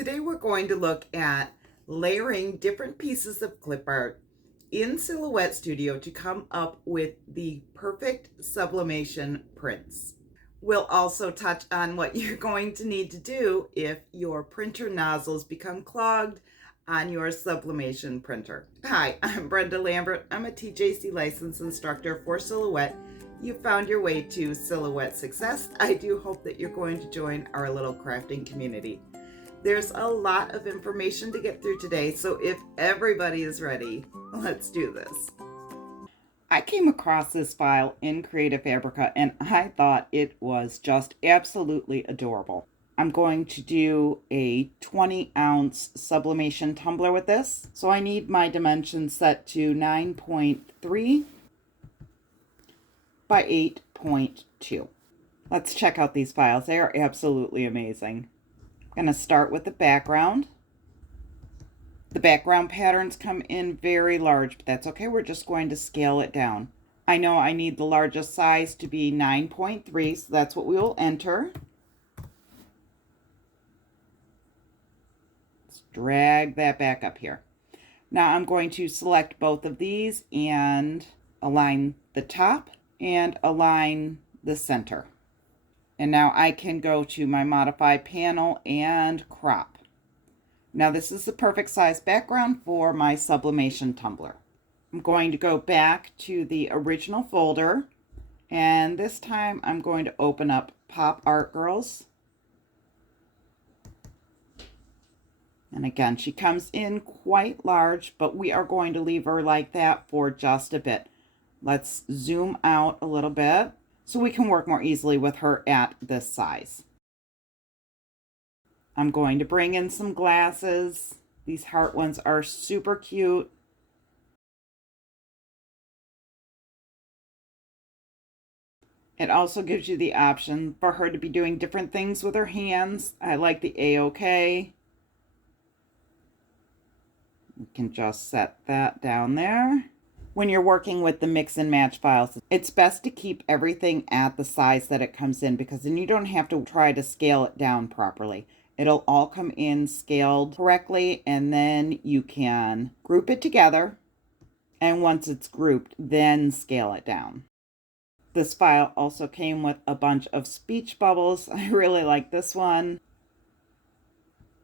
Today we're going to look at layering different pieces of clip art in Silhouette Studio to come up with the perfect sublimation prints. We'll also touch on what you're going to need to do if your printer nozzles become clogged on your sublimation printer. Hi, I'm Brenda Lambert. I'm a TJC licensed instructor for Silhouette. You found your way to Silhouette success. I do hope that you're going to join our little crafting community. There's a lot of information to get through today, so if everybody is ready, let's do this. I came across this file in Creative Fabrica and I thought it was just absolutely adorable. I'm going to do a 20-ounce sublimation tumbler with this. So I need my dimensions set to 9.3 by 8.2. Let's check out these files. They are absolutely amazing. I'm going to start with the background. The background patterns come in very large, but that's okay. We're just going to scale it down. I know I need the largest size to be 9.3, so that's what we will enter. Let's drag that back up here. Now I'm going to select both of these and align the top and align the center. And now I can go to my modify panel and crop. Now this is the perfect size background for my sublimation tumbler. I'm going to go back to the original folder, and this time I'm going to open up Pop Art Girls. And again, she comes in quite large, but we are going to leave her like that for just a bit. Let's zoom out a little bit so we can work more easily with her at this size. I'm going to bring in some glasses. These heart ones are super cute. It also gives you the option for her to be doing different things with her hands. I like the A-OK. You can just set that down there. When you're working with the mix and match files, it's best to keep everything at the size that it comes in, because then you don't have to try to scale it down properly. It'll all come in scaled correctly, and then you can group it together. And once it's grouped, then scale it down. This file also came with a bunch of speech bubbles. I really like this one.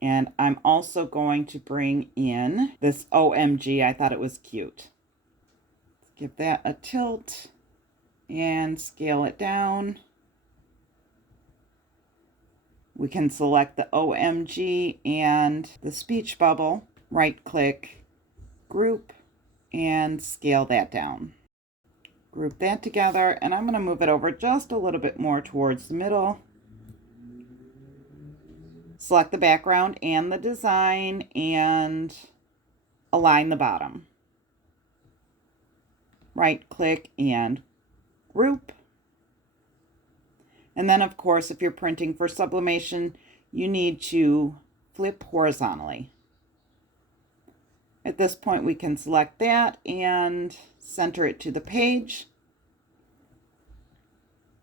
And I'm also going to bring in this OMG. I thought it was cute. Give that a tilt and scale it down. We can select the OMG and the speech bubble, right click, group, and scale that down. Group that together, and I'm going to move it over just a little bit more towards the middle. Select the background and the design and align the bottom. Right click and group. And then of course, if you're printing for sublimation, you need to flip horizontally. At this point, we can select that and center it to the page.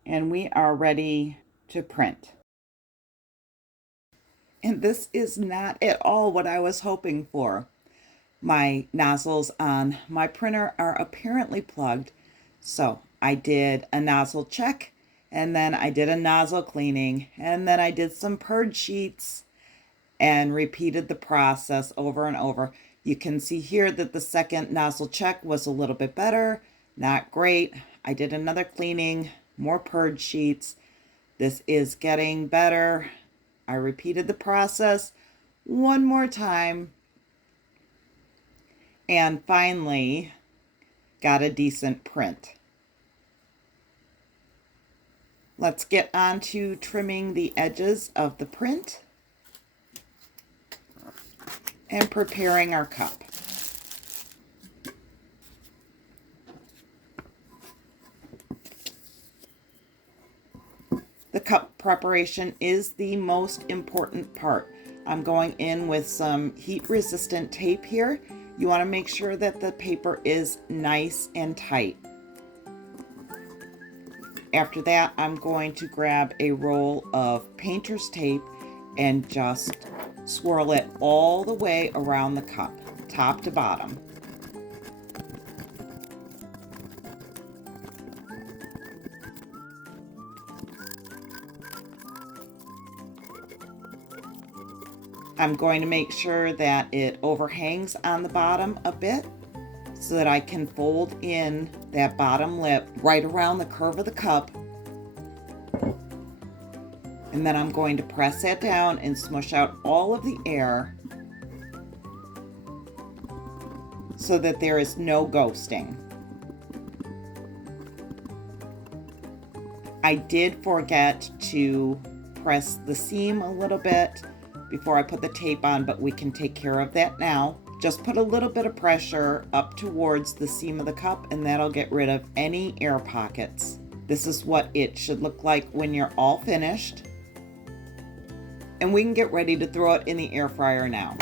And we are ready to print. And this is not at all what I was hoping for. My nozzles on my printer are apparently plugged, so I did a nozzle check, and then I did a nozzle cleaning, and then I did some purge sheets and repeated the process over and over. You can see here that the second nozzle check was a little bit better, not great. I did another cleaning, more purge sheets. This is getting better. I repeated the process one more time, and finally got a decent print. Let's get on to trimming the edges of the print and preparing our cup. The cup preparation is the most important part. I'm going in with some heat-resistant tape here. You want to make sure that the paper is nice and tight. After that, I'm going to grab a roll of painter's tape and just Swirl it all the way around the cup, top to bottom. I'm going to make sure that it overhangs on the bottom a bit so that I can fold in that bottom lip right around the curve of the cup. And then I'm going to press that down and smush out all of the air so that there is no ghosting. I did forget to press the seam a little bit before I put the tape on, but we can take care of that now. Just put a little bit of pressure up towards the seam of the cup and that'll get rid of any air pockets. This is what it should look like when you're all finished. And we can get ready to throw it in the air fryer now.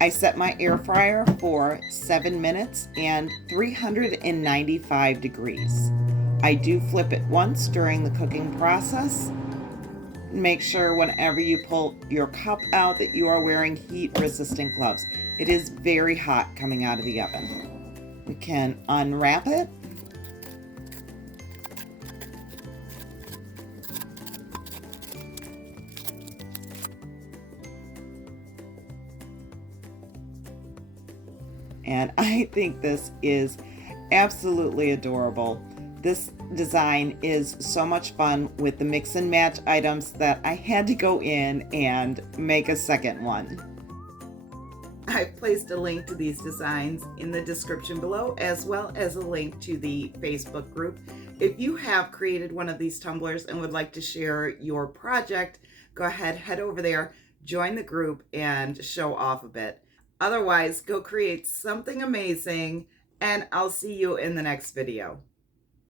I set my air fryer for 7 minutes and 395 degrees. I do flip it once during the cooking process. Make sure whenever you pull your cup out that you are wearing heat-resistant gloves. It is very hot coming out of the oven. We can unwrap it. And I think this is absolutely adorable. This design is so much fun with the mix and match items that I had to go in and make a second one. I've placed a link to these designs in the description below, as well as a link to the Facebook group. If you have created one of these tumblers and would like to share your project, go ahead, head over there, join the group, and show off a bit. Otherwise, go create something amazing, and I'll see you in the next video.